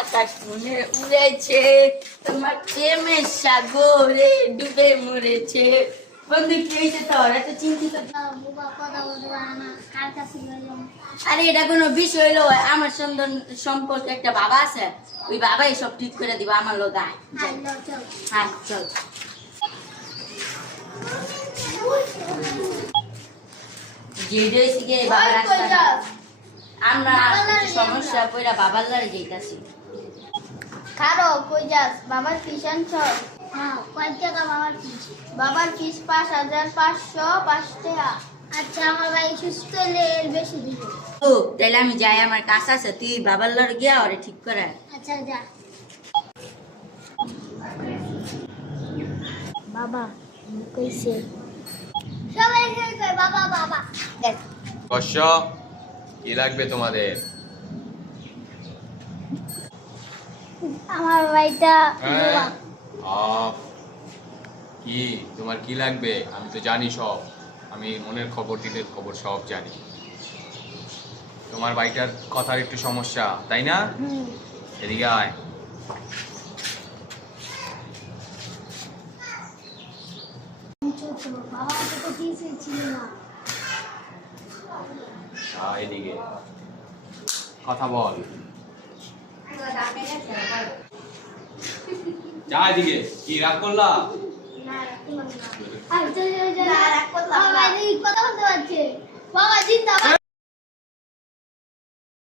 আকাশ মনে উড়েছে, তোমার প্রেমের সাগরে ডুবে মরেছে। বন্ধু কি হয়েছে তোর এত চিন্তিত? আরে এটা কোনো বিষয় হলো? আমার সুন্দর সম্পর্কে একটা বাবা আছে, ওই বাবাই সব ঠিক করে দিবা আমার লোক। হ্যাঁ চল। আমরা সমস্যা পড়া বাবার লারে যাইতাছি। খারো কই যাস? বাবার ফিস আনছ? হ্যাঁ, কয় টাকা বাবার ফিস? বাবার ফিস ৫,৫০৫ টাকা। আচ্ছা, আমার ভাই সুস্থ হলে এর বেশি দিব। ও তাহলে আমি যাই, আমার কাজ আছে, তুই বাবার লারে গিয়া ওরে ঠিক করে। আচ্ছা যা। বাবা কইছে সবাই কই বাবা বাবা। দেখ কষ্ট কি লাগবে তোমাদের? আমার ভাইটা হ্যাঁ কি তোমার কি লাগবে? আমি তো জানি সব, আমি মনের খবর দিলের খবর সব জানি। তোমার ভাইটার কথার একটু সমস্যা তাই না? এদিকে আয়। বাবা তো কিছু ছিল না। এদিকে কথা বল। যা এদিকে। কি রাগ করলা? না রাখলাম না। আর তো রাগ করলাম। বাবা এই কথা বলতে পারছে। বাবা জিন্দাবাদ।